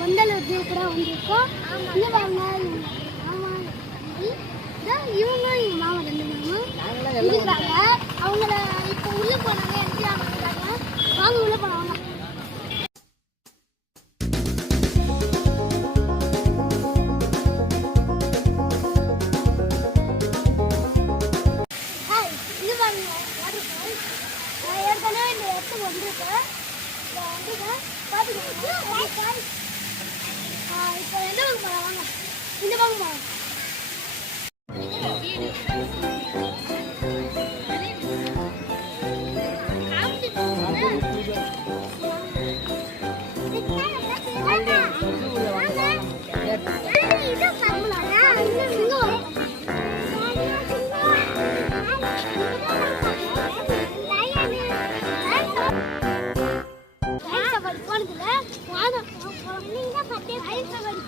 Vandalur zoo கூட வந்திருக்கோம். இங்கே பாருங்க, மாமா இவங்க எங்கள் மாமா 2 மாமா இருக்கிறாங்க. அவங்கள இப்போ உள்ளே போனாங்க, என்ட்ரி ஆகிறாங்க. வாங்க உள்ளே போனாங்க. ஏற்கனவே இந்த இடத்துக்கு வந்திருக்கேன். இப்போ எந்த பக்கம் போகலாம்? வாங்க, இந்த பக்கம் போகலாம்.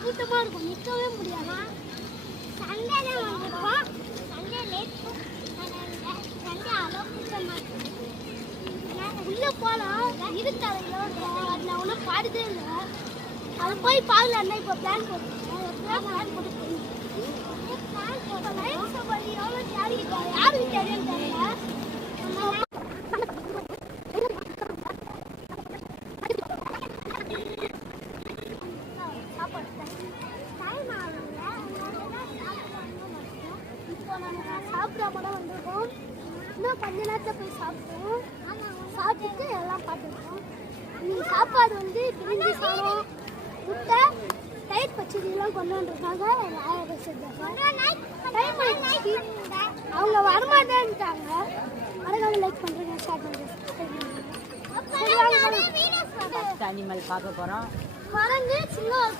கூட்டமா இருக்கும், நிற்கவே முடியாது. சண்டே வந்துடுவோம். சண்டே லேட் சண்டே அவ்வளோ கூட்டமா இருக்கும். உள்ள போகலாம், இருக்காதுல அது நான் ஒன்றும் பாடுதே இல்லை. அதை போய் பார்க்கலன்னா இப்போ பிளான் போட்டுருக்கேன். பிளான் போட்டு எவ்வளோ யாருக்கு தெரியும் தெரியல. சாப்பிடாம வந்திருக்கோம். இன்னும் கொஞ்ச நேரத்தில் போய் சாப்பிடுவோம். சாப்பிட்டுட்டு எல்லாம் பார்த்துருக்கோம். இன்னைக்கு சாப்பாடு வந்து பிரிஞ்சி சாதம், முட்டை, தயிர் பச்சடியெல்லாம் கொண்டு வந்துருக்காங்க. அவங்க வரமாட்டேன்ட்டாங்க. மறக்காம லைக் பண்ணுறேங்க, ஷேர் பண்ணுறேன். அனிமல் பார்க்க போகிறோம். குரங்கு, சின்ன ஒரு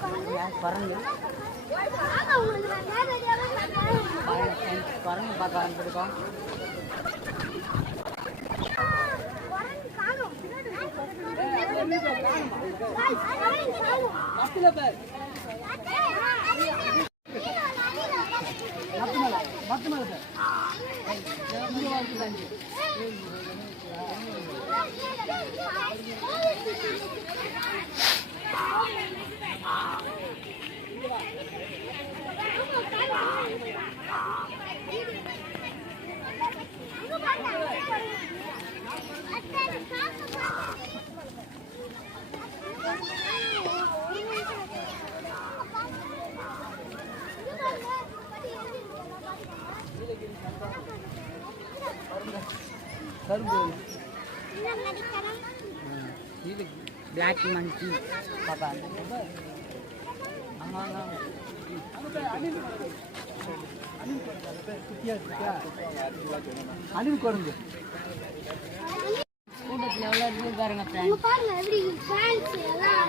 குரங்கு. குரங்கு பார்க்க வந்துருக்கோம். Black monkey. Papa. அனில் குரங்கு. கூட்டத்தில் எவ்வளோ இருக்கு பாருங்க.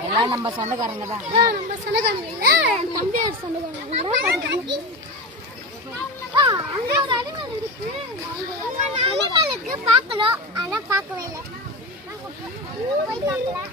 எல்லாம் நம்ம சொந்தக்காரங்க தான். நம்ம சொந்தக்காரங்க இல்லை, என் தம்பியார் சொந்தக்காரங்க. அங்கே ஒரு அனிமல் இருக்கு. அனிமலுக்கு பார்க்கணும், ஆனால் பார்க்கவே இல்லை. போய் பார்க்கலாம்.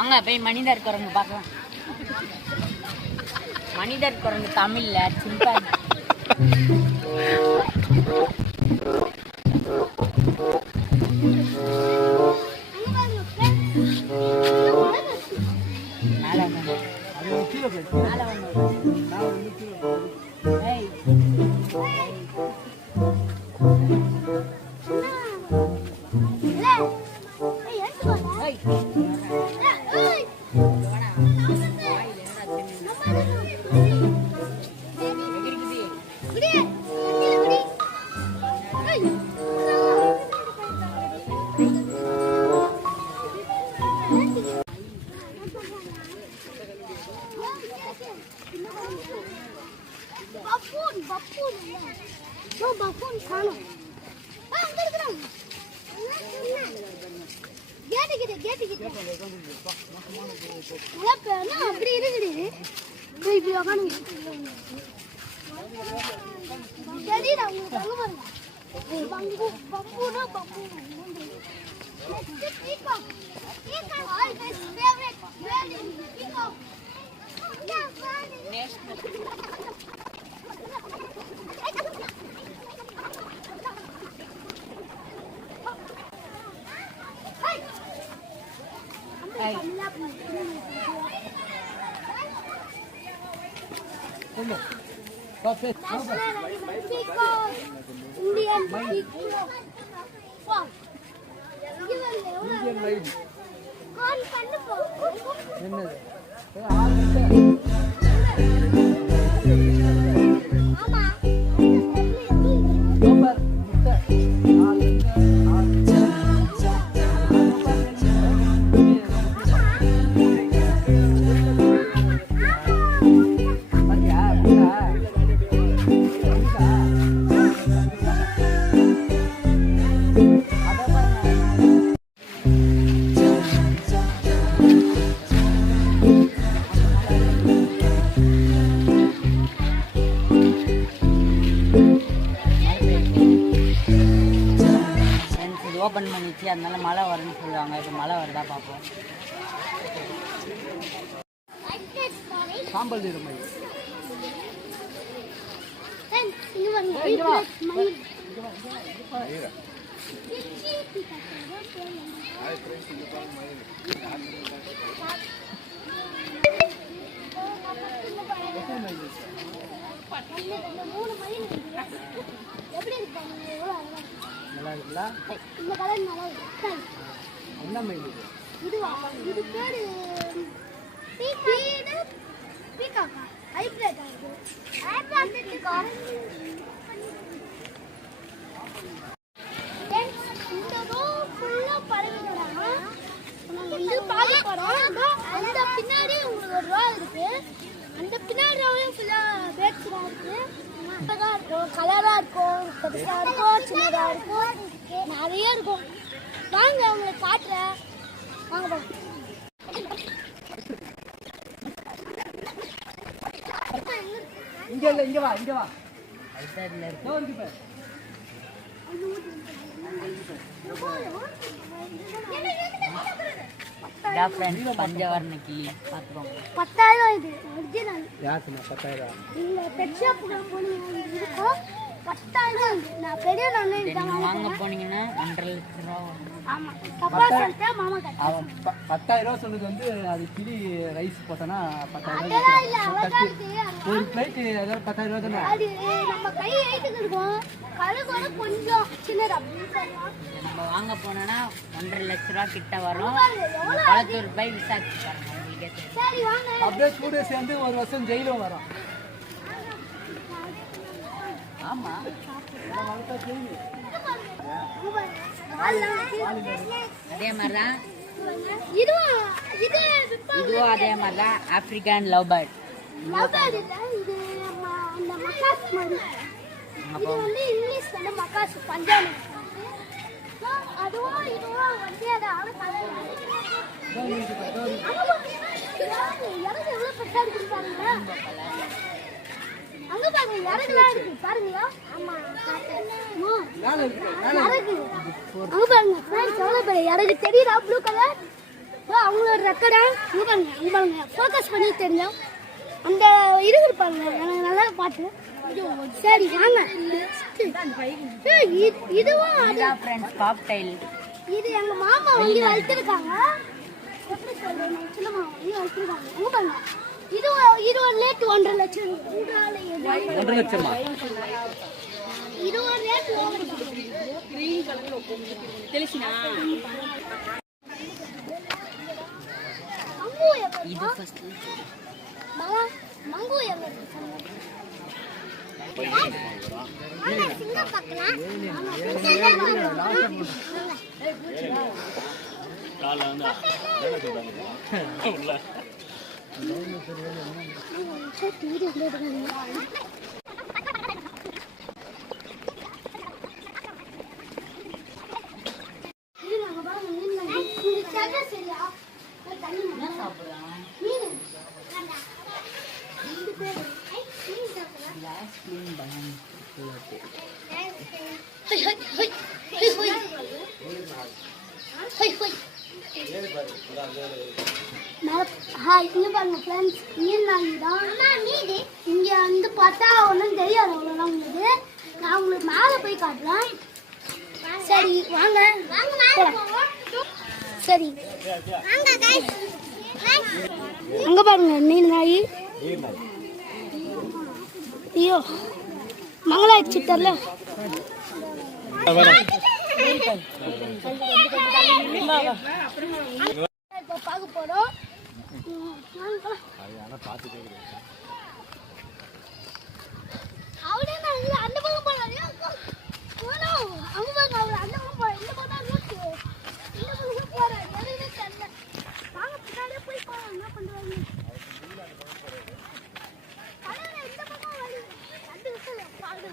அங்க போய் மனிதர் குரங்கு பார்க்கலாம். மனிதர் குரங்கு தமிழ்ல சிம்பான். குடி கேட்டுக்கிட்டு அப்படி இருக்குது இப்படி உட்காந்து தெரியுதா உங்களுக்கு அங்க பாருங்க பம்பு பம்புனா பம்பு ஓப்பன் பண்ணிச்சு, அதனால மழை வரும்னு சொல்லுவாங்க. இப்போ மழை வருதா பார்ப்போம். சாம்பல் நிற மயில். நல்லா இருக்குல்ல? இந்த கலர் நல்லா இருக்கு. என்ன மயில் இது? இதுவா? இது பேரு பீகாக்கா. ஹைப்ரிட் ஆகுது. Hybrid peacock. இந்த ரோ ஃபுல்லா பறவைங்கடா. இது பாதி படம். அந்த பின்னாடி உங்களுக்கு ஒரு ரோ இருக்கு. அந்த பின்னாடி ரோவும் ஃபுல்லா பேட்ஸ் தான் இருக்கு. அழகா இருக்கும், கலரா இருக்கும், பெருசா இருக்கும், சின்னதா இருக்கும், நிறைய இருக்கும். வாங்க உங்களுக்கு காட்டுறேன். வாங்க போங்க. இங்க இல்ல, இங்க வா, இங்க வா. ஐசைட்ல இருக்கு. இதோ இருக்கு பாரு. இதா ஃப்ரெண்ட்ஸ், பஞ்சவர்ண கிளி பார்த்துக்கோங்க. 10,000 இது ஒரிஜினல். யாருக்குமா 10,000? இல்ல பெட் ஷாப்புக்கு போனீங்க இருக்கும் 10,000. நான் பெரிய நானே இதை இதான் நீங்கள் வாங்க போனீங்கன்னா 1.5 லட்சம் ரூபா வரும். ஆமா தப்பா சொல்லிட்டேன் மாமா கட்ட. அவன் 10,000 சொன்னது வந்து அது கிளி ரைஸ் போட்டனா 10,000. அதெல்லாம் இல்ல அவ்வளவுதான் இருக்கு. ஒரு பிளேட் ஏதாவது 10,000 தானே? அது நம்ம கை ஏத்துக்கு இருக்கும். கழுகோட கொஞ்சம் சின்னதா அப்படின்னு சொல்லலாம். நம்ம வாங்க போனோன்னா 1.5 லட்ச ரூபா கிட்ட வரும். குளத்தூர் போய் விசாரிச்சு பாருங்க, உங்களுக்கே தெரியும். சரி வாங்க. அப்படியே கூட சேர்ந்து ஒரு வருஷம் ஜெயிலும் வரும். ஆமா, வளர்த்தா ஜெயிலு. அதே மாதிரி தான் இதுவும் அதே மாதிரி தான் ஆப்பிரிக்கன் லவ் பேர்ட். லவ்பேர்ட் இல்ல, இது அந்த மக்காஸ் மாதிரி. இது வந்து இங்கிலீஷ்ல வந்து மக்காஸ் பஞ்சாபி. அதுவும் இதுவும் வந்து அது ஆள கலர். எனக்கு எவ்வளவு பெருசா இருக்கு பாருங்க. அங்க பாருங்க இறகுலாம் இருக்கு பாருங்க. ஆமா இறகு. அங்க பாருங்க ஃப்ரெண்ட்ஸ் எவ்வளவு பெரிய இறகு தெரியுதா? Blue colour. அவங்களோட ரெக்கடா அங்க பாருங்க. அங்க பாருங்க ஃபோக்கஸ் பண்ணி தெரியும். அந்த இருக்குது பாருங்க, எனக்கு நல்லா பாட்டு. சரி வாங்க. இதுவும் இதுதான் ஃப்ரெண்ட்ஸ் காக்டைல். இது எங்க மாமா வந்து வளர்த்துருக்காங்க. எப்படி சொல்றேன், சின்ன மாமா வந்து வளர்த்துருக்காங்க. அங்க பாருங்க இது ஒரு ரேட் 1.5 லட்சம். 1.5 லட்சமா? இது ஒரு ரேட் இது ஃபர்ஸ்ட் மங்கு சிங்கம் பார்க்கலாம். இங்க பாருங்க ஃப்ரெண்ட்ஸ், நீர்நாய் தான். இங்க வந்து பார்த்தா ஒன்றும் தெரியாது அவ்வளோதான் உங்களுக்கு. நான் உங்களுக்கு மேலே போய் காட்டுறேன். சரி வாங்க சரி அங்க பாருங்க நீர்நாய். ஐயோ மங்களாயிடுச்சு தெரியல. இப்போ பார்க்க போறோம். அவரே அந்த பக்கம் போறாரு. அங்க பாருங்க, அவர் அந்த பக்கம் போறாரு. இந்த பக்கம் லூசு. இந்த பக்கம் போறாரு. எதுவுமே தெரியல. வாங்க பின்னாடியே போய் பாருங்க என்ன பண்றாங்க. அடடே இந்த பக்கம் வழி. அந்த விஷயம் பாருங்க.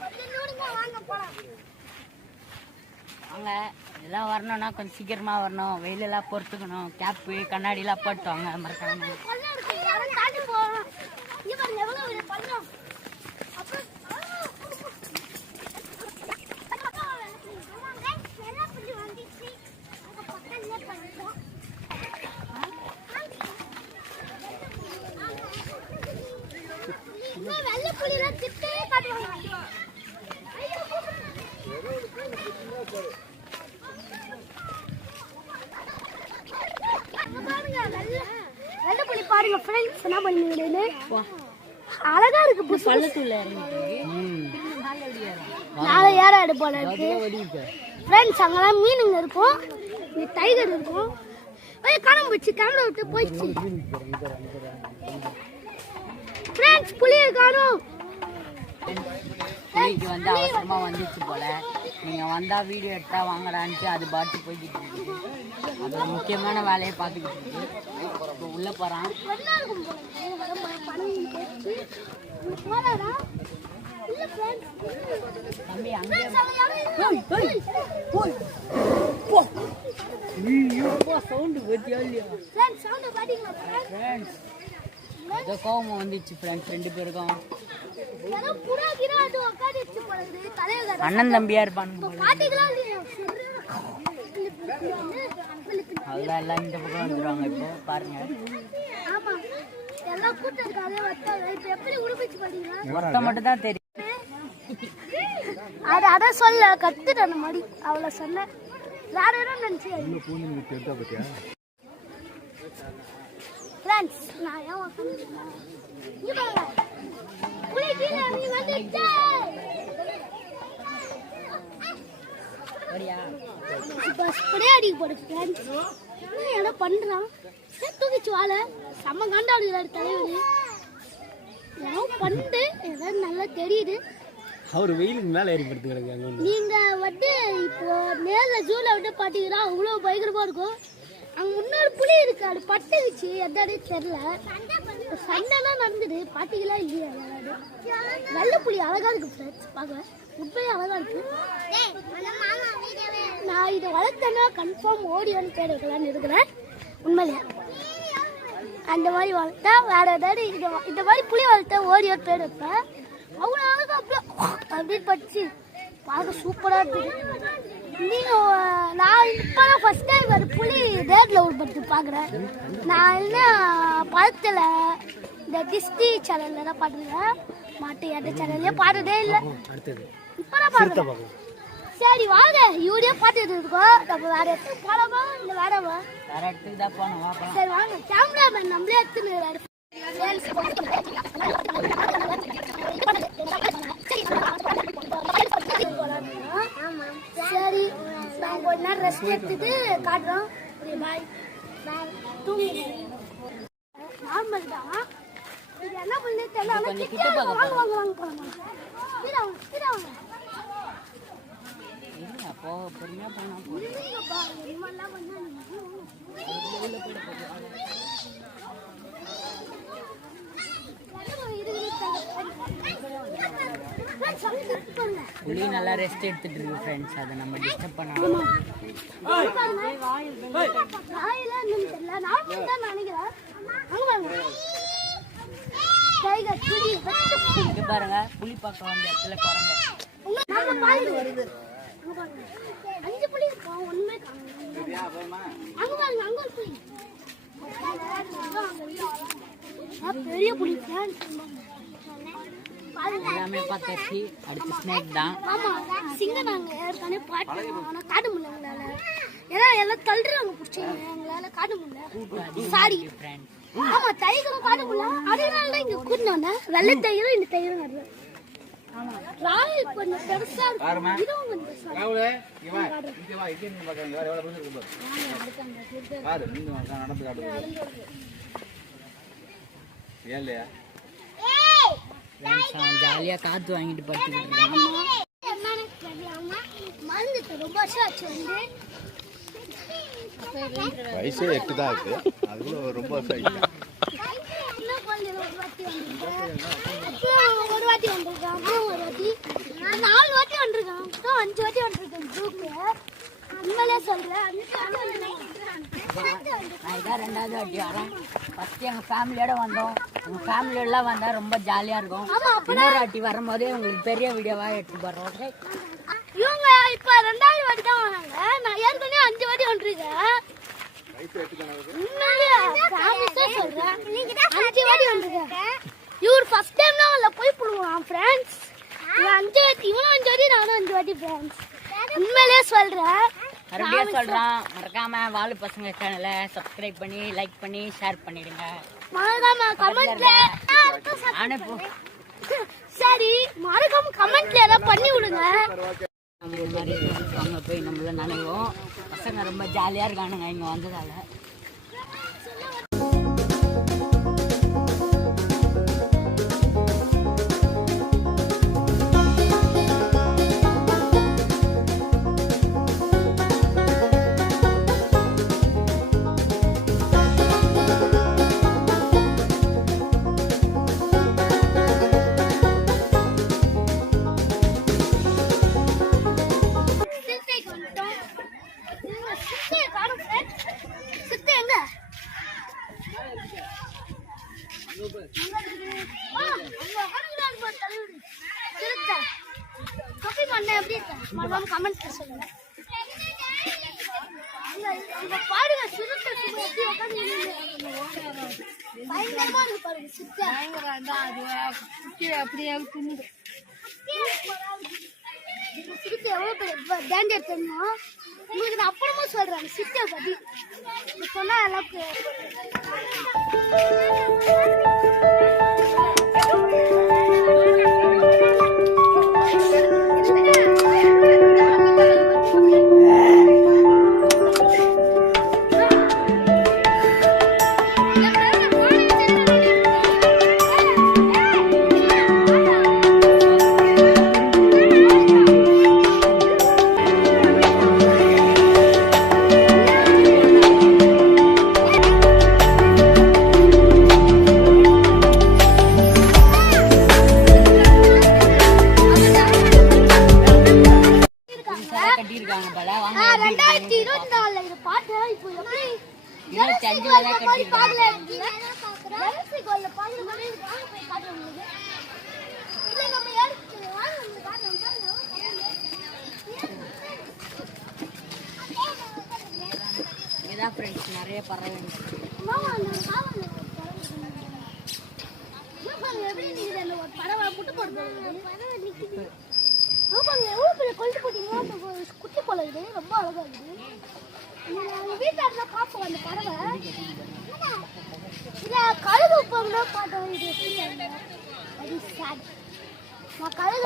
கொஞ்சம் நோடுங்க வாங்க போலாம். வாங்க இதெல்லாம் வரணும்னா கொஞ்சம் சீக்கிரமா வரணும். வெயிலெல்லாம் பொறுத்துக்கணும். கேப்பு கண்ணாடிலாம் போட்டு வாங்க மறக்காம. பள்ளம் இருக்கு. யாரும் தாண்டி போறோம். இங்க பாருங்க எவ்வளவு ஒரு பள்ளம். அப்புறம் வெள்ளை புலிலாம் திட்டே காட்டுவாங்க. வெள்ளை புலி பாருங்க ஃப்ரெண்ட்ஸ் என்ன பண்ணுங்க. அழகா இருக்கு. பள்ளத்துல நாளை ஏறாடு போல இருக்கு ஃப்ரெண்ட்ஸ். அங்கெல்லாம் மீனுங்க இருக்கும். இங்க டைகர் இருக்கும். காணாம போச்சு. கேமரா விட்டு போயிடுச்சு ஃப்ரெண்ட்ஸ். புலியை காணோம். புலிக்கு வந்து அவசரமா வந்துச்சு போல. நீங்க வந்தா வீடியோ எடுத்தா வாங்கடான்ட்டு அது பாட்டு போய்கிட்டு இருக்கு. அதோட முக்கியமான வேலையை பார்த்துக்கிட்டு இருக்கு. இப்போ உள்ள போறான். தம்பி அங்கே சவுண்டு பத்தியா இல்லையா ஃப்ரெண்ட்ஸ்? ஏதோ கோவம் வந்துச்சு ஃப்ரெண்ட்ஸ் ரெண்டு பேருக்கும். அண்ணன் தம்பியா இருப்பானுங்க. அதெல்லாம் எல்லாம் இந்த பக்கம் வந்துடுவாங்க. இப்போ பாருங்க ஒருத்த மட்டும் தான் தெரியும். அதான் சொல்ல கத்துட்டு அந்த மாதிரி அவளை சொன்ன வேற எதுவும் நினைச்சு. ஃப்ரெண்ட்ஸ் நான் ஏன் ஸ்ப்ரே அடிக்க போடு ஃப்ரெண்ட்ஸ். என்ன பண்றான்? தூக்கிச்சு வாழை செம்ம காண்டாடுகிறாரு தலைவர். ஏதோ பண்டு ஏதாவது நல்லா தெரியுது. அவர் வெயிலுக்கு மேலே ஏறி படுத்துக்கிறாங்க. நீங்க வந்து இப்போ நேர்ல ஜூல விட்டு பாத்தீங்கன்னா அவ்வளோ பயங்கரமா இருக்கும். அங்க முன்னாடி புலி இருக்கு. அது பட்டுக்குச்சு எதானே தெரியல. சண்டைலாம் நடந்துது. பாத்தீங்களா இல்லையா? வெள்ளை புலி அழகா இருக்கு ஃப்ரெண்ட்ஸ். பார்க்க உண்மையே அழகா இருக்கு. நான் இதை வளர்த்தேன்னா கன்ஃபார்ம் ஓடியோன்னு பேர் வைக்கலான்னு இருக்கிறேன். உண்மையிலே அந்த மாதிரி வளர்த்தா வேற ஏதாவது இந்த மாதிரி புளி வளர்த்தா ஓடியோன்னு பேர் வைப்பேன். அவ்வளோ அழகா அப்படின்னு படிச்சு பார்க்க சூப்பராக இருக்குது. நீங்கள் நான் இப்போ தான் ஃபஸ்ட் டைம் ஒரு புளி ரேட்டில் உட்படுத்தி பார்க்குறேன். நான் என்ன படத்தில் இந்த டிஸ்டி சேனலில் தான் பார்த்துருக்கேன். மாட்டு எந்த சேனல்லையே பார்த்ததே இல்லை. இப்போ தான் பார்க்குறேன். சரி வாங்க இவரே பார்த்துட்டு இருக்கோம். நம்ம வேற இடத்துக்கு போகலாமா இல்லை வேறவா? வேற இடத்துக்கு தான் போகணும். சரி வாங்க. கேமராமேன் நம்மளே எடுத்துன்னு சரி நான் கொஞ்ச நேரம் ரெஸ்ட் எடுத்துட்டு காட்டுறோம். பாய் பாய். தூங்குங்க. நார்மல் தான். இது என்ன பண்ணு தெரியல. வாங்க வாங்க வாங்க போகலாம். கீழே வாங்க கீழே வாங்க. அப்போ பொறுமையா போனா புலி நல்லா ரெஸ்ட் எடுத்துட்டு இருக்கு ஃப்ரெண்ட்ஸ். அதை நம்ம டிஸ்டர்ப் பண்ணாம பாருங்க. புலி பார்க்க வந்த இடத்துல குரங்க வருது. அஞ்சு புலி இருக்கும், ஒண்ணுமே காணோம். அங்க பாருங்க, அங்க ஒரு புலி. பெரிய புலி எல்லாமே பார்த்தாச்சு. அடுத்து ஸ்னேக் தான். ஆமா, சிங்கம் நாங்க ஏற்கனவே பாட்டோம், ஆனா காட்ட முடியல எங்களால. ஏன்னா எல்லாம் தள்ளுறாங்க பிடிச்சிங்க, எங்களால காட்ட முடியல. Sorry friend. ஆமா, டைகரும் காட்ட முடியல. அதனால தான் இங்க கூட்டிட்டு வந்தேன். வெள்ளை டைகரும் இந்த டைகரும் நடுவேன். ஆமா, ராயல் கொஞ்சம் பெருசா இருக்கும், இதுவும் கொஞ்சம் பெருசா ஜாலியா காத்து வாங்கிட்டு படுத்துக்கிட்டு இருக்காங்க. மருந்து ரொம்ப வருஷம் ஆச்சு வந்து வயசே 8 தான் இருக்கு. அதுக்குள்ள ரொம்ப வருஷம் ஆயிடுச்சு. ஒரு வாட்டி வந்திருக்கான், ஒரு வாட்டி 4 வாட்டி வந்திருக்கான், 5 வாட்டி வந்திருக்கேன் ஜூக்கு. உண்மையிலே சொல்றேன், நான் இதான் 2வது வாட்டி வரேன். ஃபர்ஸ்ட் எங்க ஃபேமிலியோட வந்தோம். உங்க ஃபேமிலியோடலாம் வந்தா ரொம்ப ஜாலியா இருக்கும். இன்னொரு வாட்டி வரும்போதே உங்களுக்கு பெரிய வீடியோவா எடுத்து போடுறோம். ஓகே, இவங்க இப்ப 2வது வாட்டி தான் வராங்க. நான் ஏற்கனவே 5 வாட்டி வந்திருக்கேன். உண்மையிலே ப்ராமிஸா சொல்றேன், 5 வாட்டி வந்திருக்கேன். இவர் ஃபர்ஸ்ட் டைம் தான் உள்ள போய் புடுவான் ஃப்ரெண்ட்ஸ். இவன் 5 வாட்டி, இவனும் 5 வாட்டி, நானும் 5 வாட்டி ஃப்ரெண்ட்ஸ். உண்மையிலே சொல்றேன், மறுபடியும் சொல்றான், மறக்காம வாலு பசங்க சேனலை சப்ஸ்கிரைப் பண்ணி லைக் பண்ணி ஷேர் பண்ணிடுங்க. மறக்காம கமெண்ட்ல அனுப்பு. சரி, மறக்காம கமெண்ட்ல ஏதாவது பண்ணி விடுங்க. நம்ம மாதிரி அங்கே போய் நம்மள நினைவோம். பசங்க ரொம்ப ஜாலியா இருக்கானுங்க இங்க வந்ததால. கமெண்ட் சொல்லுங்க. பாருங்க, சிறுத்தை எப்படி உட்காந்து பயங்கரமா இருக்கு பாருங்க. சிறுத்தை அப்படியே தின்னுது. சிறுத்தை எவ்வளவு பெரிய டேஞ்சர் தெரியுமா? உங்களுக்கு நான் அப்புறமா சொல்றேன் சிறுத்தையை பத்தி. சொன்னா எல்லாருக்கு கட்டியிருக்காங்க போல. வாங்க, 2024 இது பாட்டு இப்போ எப்படி 25ல தான் கட்டியிருக்காங்க. இங்கதான் ஃப்ரெண்ட்ஸ் நிறைய பறவை. பறவை முட்டை போட்டு எவ்வளவு பெரிய கொழுத்து போட்டீங்கன்னா குட்டி போல இது ரொம்ப அழகா இருக்குது. வீட்டாடுல பார்ப்போம் அந்த பறவை. இல்ல கழுகு போனா பார்த்தோம்.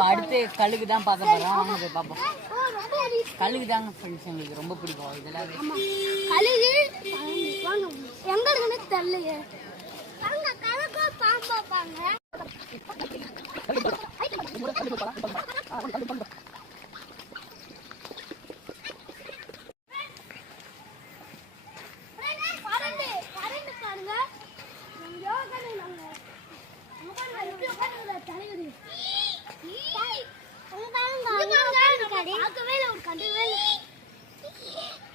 அடுத்து கழுகு தான் பார்க்க போறோம். வாங்க போய் பார்ப்போம். கழுகு தாங்க ஃப்ரெண்ட்ஸ் எங்களுக்கு ரொம்ப பிடிக்கும். இதெல்லாம் கழுகு எங்க இருக்குன்னு தெரியலையே. கழுகு பாம்பு பார்ப்பாங்க.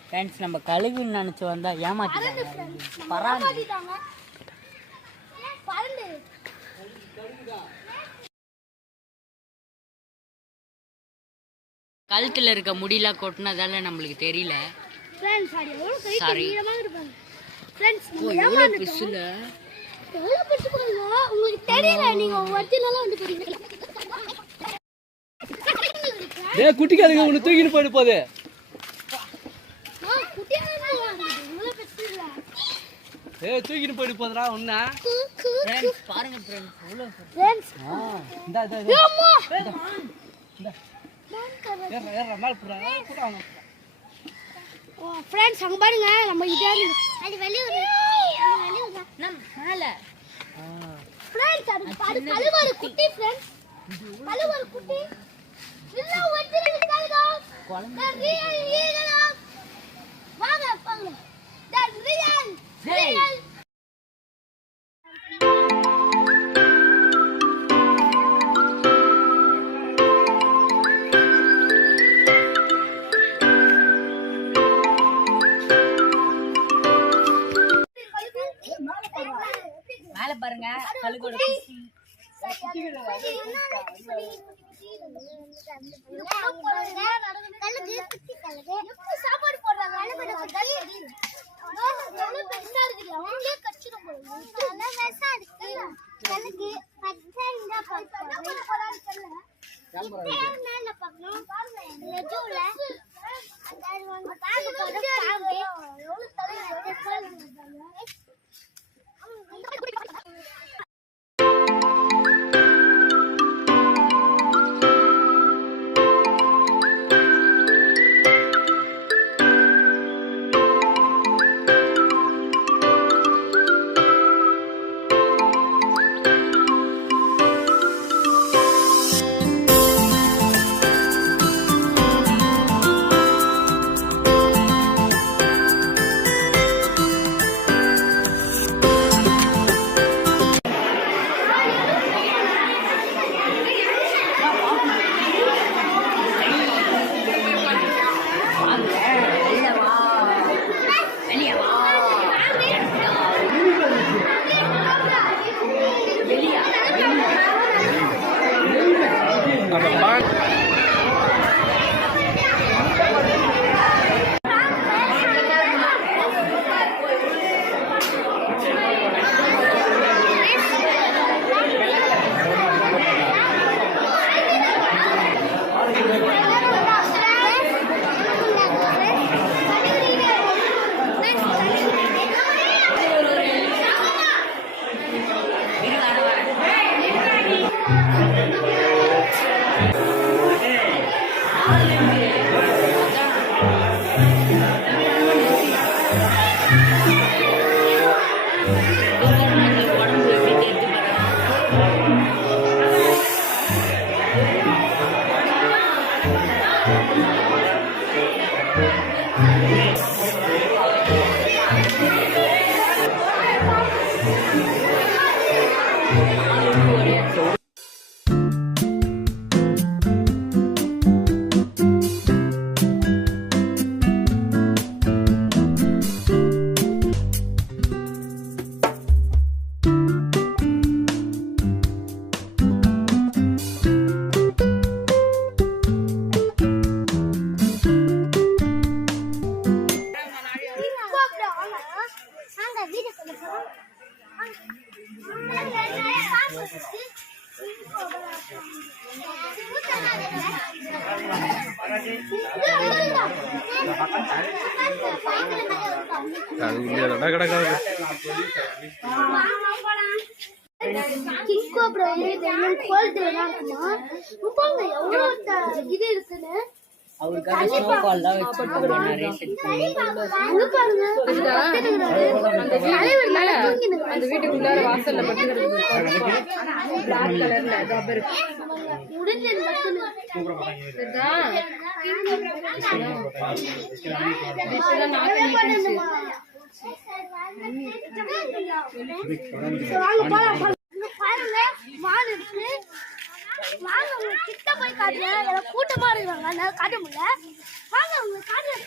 ஃப்ரெண்ட்ஸ் நம்ம கழுகுன்னு நினைச்சு வந்தா ஏமாத்திட்டாங்க. பறந்து கழுத்துல இருக்க முடியெல்லாம் கொட்டினதால நம்மளுக்கு தெரியல. ஃப்ரெண்ட்ஸ் அது எவ்வளவு கைக்கு Sorry. நீளமா இருப்பாங்க ஃப்ரெண்ட்ஸ் எவ்வளோ நம்ம பிசுல எவ்வளவு பிடிச்சு பாருங்க உங்களுக்கு தெரியல நீங்க ஒரிஜினலா வந்து போறீங்க டேய் குட்டிக்கு அதுக்கு ஒன்று தூக்கிட்டு போயிட்டு போகுது. குட்டியா இவ்வளவு பெருசு இல்ல ஏய் தூக்கிட்டு போயிட்டு போதுடா ஒண்ணா. ஃப்ரெண்ட்ஸ் பாருங்க ஃப்ரெண்ட்ஸ் எவ்வளோ ஃப்ரெண்ட்ஸ் இந்தா இந்தா இந்தா. அம்மா ஏறா ஏறா மேல போடா கூட வாங்க. ஃப்ரெண்ட்ஸ் அங்க பாருங்க நம்ம இதே அது வெளியூர் நம் மேல ஃப்ரெண்ட்ஸ் அது கழுவாரு குட்டி ஃப்ரெண்ட்ஸ் கழுவாரு குட்டி இல்ல ஒரிஜினல் இருக்காதா ரியல் ரியல் வாங்க வாங்க தட் ரியல் ரியல் மேல பாருங்க கழுகோட குட்டி. சாப்பாடு போடுறாங்க அவங்களே கச்சிடும் அது உள்ளே கிடக்காது. கிங்கோ ப்ரோ கோல்டு இருக்குமா ரொம்ப எவ்வளோ இது இருக்குன்னு அவருக்காக ஸ்னோபால்லாம் வச்சிருக்காங்க நிறைய செட் பண்ணி. அங்க பாருங்க அந்த வீட்டுக்குள்ளார வாசல்ல பட்டுக்கிறது பிளாக் கலர்ல ரப்பர் மான் இருக்கு வாங்க உங்க கிட்ட போய் காட்டுறேன் கூட்டமா இருக்காங்க அதனால காட்ட முடியல வாங்க உங்க காட்டுறேன்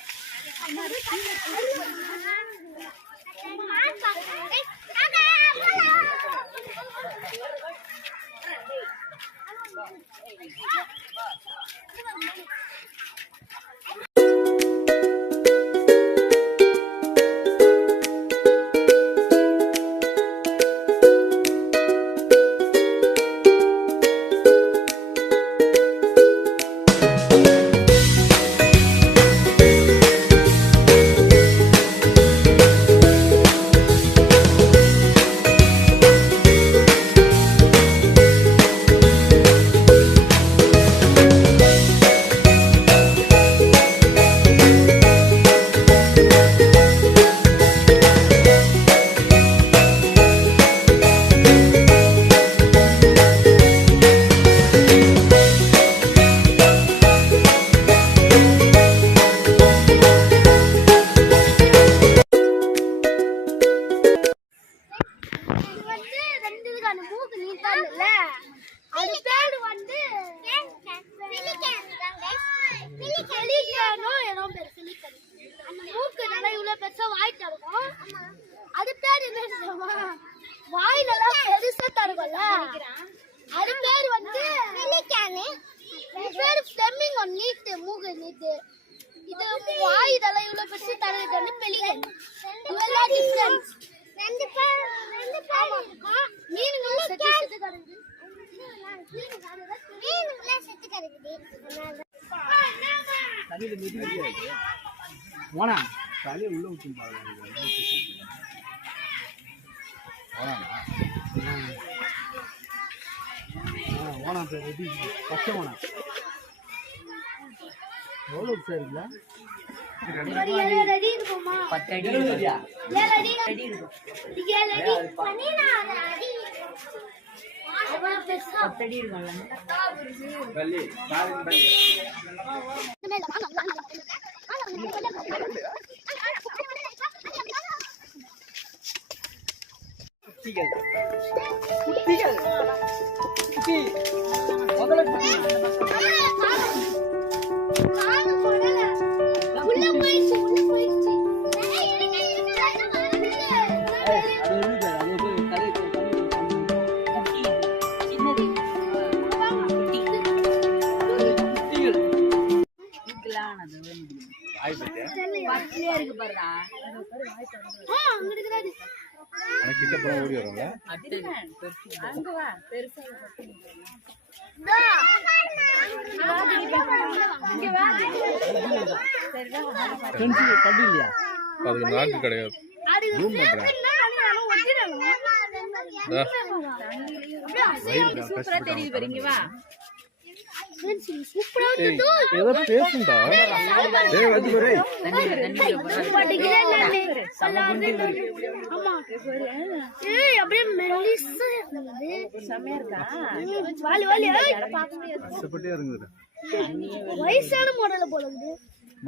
பெலிகானோ ஏதோ பேர் பெலிகான். அந்த மூக்கு நல்லா இவ்வளவு பெருசா வாய் தருக்கும். அது பேர் என்ன தெரியுமா? வாய் நல்லா பெருசா தருக்கும்ல, அது பேர் வந்து பெலிகான். இது பேர் ஃப்ளெமிங்கோ, நீட்டு மூக்கு நீட்டு. இது வாய் இதெல்லாம் இவ்வளவு பெருசா தருது வந்து பெலிகான். இதெல்லாம் டிஃபரன்ஸ். ரெண்டு பேர் இருக்கும். மீனுங்கள செத்து செத்து கிடக்குது. மீனுங்கள செத்து கிடக்குது. தண்ணியில மீதி போனா தலையை உள்ள விட்டு பாருங்க. ஓனா சார் ரெடி பச்சை ஓனா எவ்வளோ சார் ஒரு 7 அடி இருக்குமா? 10 அடி 7 அடியா? 7 அடி இருக்கும். 7 அடி பண்ணினா அடி அவ்வளவு பெருசா 10 அடி இருக்கும்ல. பள்ளி பாருங்க பள்ளி குட்டிகள் குட்டிகள் குட்டி முதல்ல குட்டி உள்ள போயிடுச்சு. அது ஒரு கதை குட்டி சின்னது குட்டிகள் இதுக்கெல்லாம் அது வாய் பத்தியா பச்சையா இருக்கு பாருடா. அங்க இருக்குறாரு. எனக்கு கிட்ட போய் ஓடி வரும்ல. அட்டு அங்க வா பெருசா ஃப்ரெண்ட்ஸ் கட்டி இல்லையா? அதுக்கு நாக்கு கிடையாது. அது ரூம் பண்றேன். சூப்பரா தெரியுது பாருங்க. வா சூப்பரா வந்து ஏதோ பேசுண்டா. டேய் வந்து பாரு. ஏய் அப்படியே மெல்லிசா இருந்தது. செமையா இருக்கா? வாலி வாலி கஷ்டப்பட்டே இருந்தது. வயசான மாடல போல இருக்குது.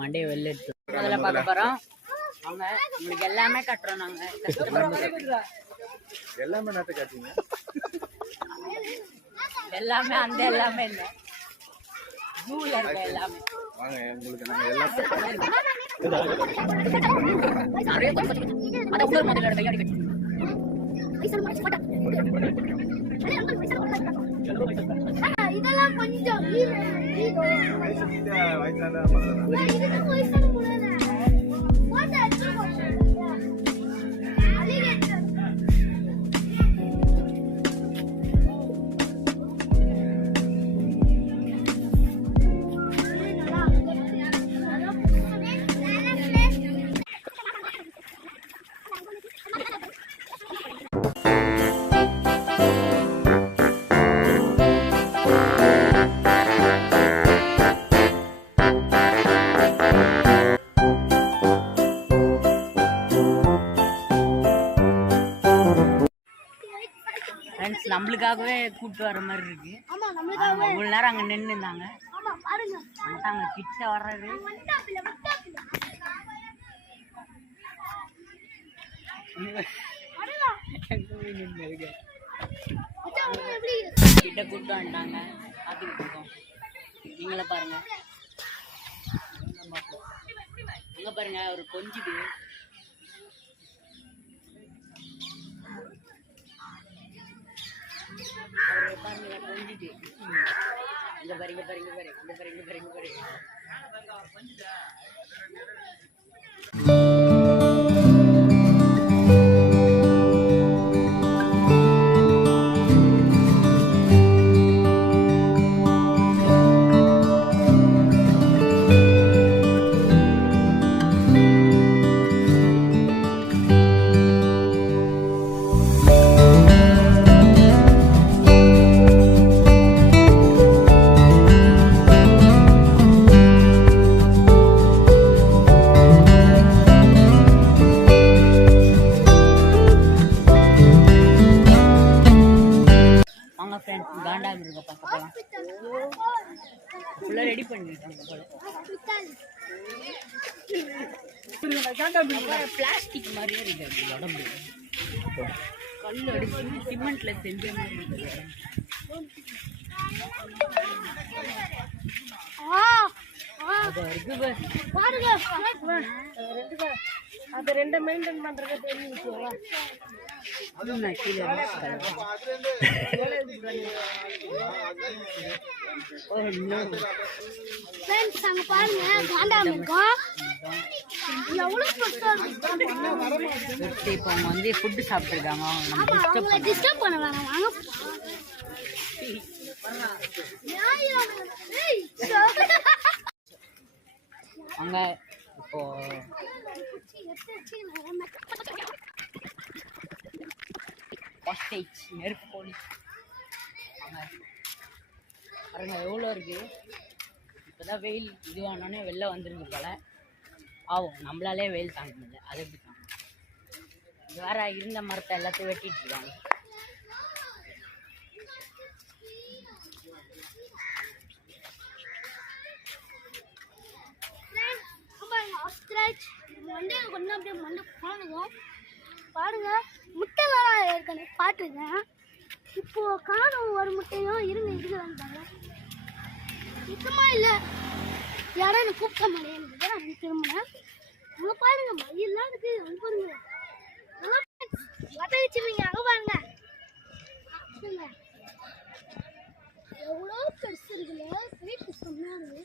மண்டைய வெளில எடுத்து முதல்ல பார்க்க போறோம். அவங்க உங்களுக்கு எல்லாமே கட்டுறோம் நாங்க. எல்லாமே நாட்டை காட்டுங்க. எல்லாமே அந்த எல்லாமே இல்ல, ஜூல இருக்க எல்லாமே. வாங்க உங்களுக்கு நாங்க எல்லாம் நிறைய அத உள்ள முதல்ல கையாடி கட்டி இதெல்லாம் கொஞ்சம் வயசான இதுதான் வயசான முறை. போட்டோ அடிச்சு அலிகேட்டர் ஃப்ரெண்ட்ஸ் நம்மளுக்காகவே கூப்பிட்டு வர மாதிரி இருக்கு. ஆமா நம்மளுக்காக. அவங்க இவ்வளவு நேரம் அங்க நின்று இருந்தாங்க. ஆமா பாருங்க. வந்துட்டாங்க கிட்ட வர்றது. வட்டாப்பில அடடா அச்சா எப்படி கிட்ட கூப்பிட்டு வந்துட்டாங்க. பார்த்துக்கிட்டு இருக்கோம். நீங்களே பாருங்க. அங்க பாருங்க ஒரு கொஞ்சிது. பாருங்க கொஞ்சிட்டு இங்க பாருங்க பாருங்க பாருங்க இங்க பாருங்க பாருங்க பாருங்க. காண்டாம இருக்க பார்க்கலாம். ஃபுல்லா ரெடி பண்ணிட்டாங்க போல. பிளாஸ்டிக் மாதிரியே இருக்கு அது உடம்பு. கல் அடிச்சு சிமெண்ட்ல செஞ்ச மாதிரி இருக்கு. அது இருக்கு பாரு. பாருங்க அது ரெண்டு மெயின்டைன் பண்றது தெரிஞ்சு அதுவும் நான் கீழே கலவா. ஓ இன்னும் ஃப்ரெண்ட்ஸ் அங்க பாருங்க காண்டாம இருக்கும் எவ்வளவு பெருசா இருக்கு இப்போ அவங்க வந்து ஃபுட்டு சாப்பிட்ருக்காங்க. நம்ம ஆமா டிஸ்டர்ப் அவங்கள டிஸ்டர்ப் பண்ண வேணாம் வாங்க அங்க இப்போ ஹாஸ்டேஜ் நெருப்பு போலீஸ் பாருங்க எவ்வளோ இருக்கு. இப்போதான் வெயில் இதுவானோடனே வெளில வந்துருக்கு போல. ஆகும் நம்மளாலே வெயில் தாங்க முடியல. அது எப்படி தாங்க? இது வேற இருந்த மரத்தை எல்லாத்தையும் வெட்டிட்டு இருக்காங்க. கொஞ்சம் அப்படியே மண்டை பாருங்க பாருங்க முட்டைலாம் ஏற்கனவே பார்த்துருக்கேன். இப்போ காணும் ஒரு முட்டையும் இருங்க இருக்குதான்னு சுத்தமா இல்லை. யாரும் எனக்கு கூப்பிட்ட மாட்டேன் நான் திரும்பினேன். அங்கே பாருங்க மயிலாம் இருக்கு. அங்கே பாருங்க வட்ட வச்சுருவீங்க. அங்கே பாருங்க எவ்வளோ பெருசு இருக்குல்ல. வெயிட் செம்மையாக இருக்கு.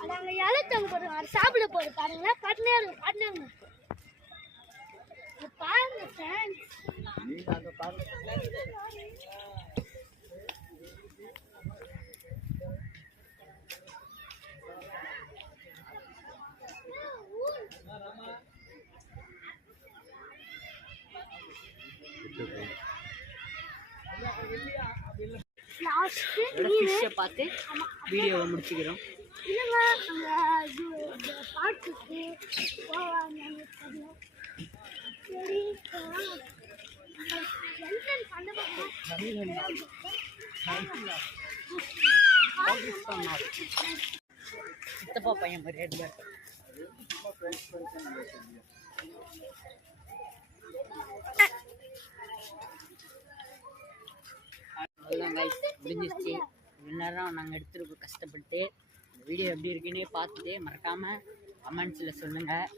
அது அங்கே இலத்தவங்க போடுறாங்க. அது சாப்பிட போகுது பாருங்களேன். பாட்டுனே இருக்கு பாட்டுனே இருக்கு பாருங்க ஃப்ரெண்ட்ஸ். ஃபிஷ்ஷை பார்த்து வீடியோவை முடிச்சுக்கிறோம். இல்லைங்க அங்கே பாட்டுக்கு போவாங்க. சரி சித்தப்பா பையன் மாதிரி ரெண்டு பேர். அவ்வளோதான் கைஸ், முடிஞ்சிருச்சு. இவ்வளோ நேரம் நாங்கள் எடுத்துருக்கோம் கஷ்டப்பட்டு. இந்த வீடியோ எப்படி இருக்குன்னே பார்த்துட்டு மறக்காமல் கமெண்ட்ஸில் சொல்லுங்கள்.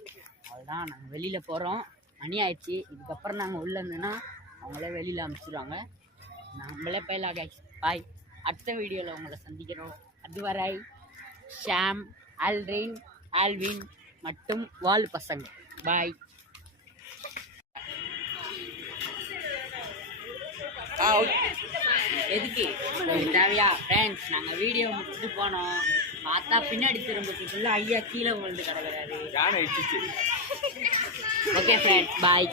அவ்வளோதான், நாங்கள் வெளியில் போகிறோம். மணி ஆயிடுச்சு. இதுக்கப்புறம் நாங்கள் உள்ளே இருந்தோன்னா அவங்களே வெளியில் அனுப்பிச்சிடுவாங்க. நம்மளே போயிடலாம் கைஸ். பாய். அடுத்த வீடியோவில் உங்களை சந்திக்கிறோம். அதுவரை ஷாம், ஆல்ரின், ஆல்வின் மற்றும் வால் பசங்க. பாய். எதுக்கு உங்களுக்கு தேவையா ஃப்ரெண்ட்ஸ்? நாங்கள் வீடியோ முடிச்சுட்டு போனோம். பார்த்தா பின்னாடி திரும்பத்துக்குள்ள ஐயா கீழே விழுந்து கிடக்குறாரு. யானை இடிச்சிச்சு. ஓகே ஃப்ரெண்ட்ஸ், பாய்.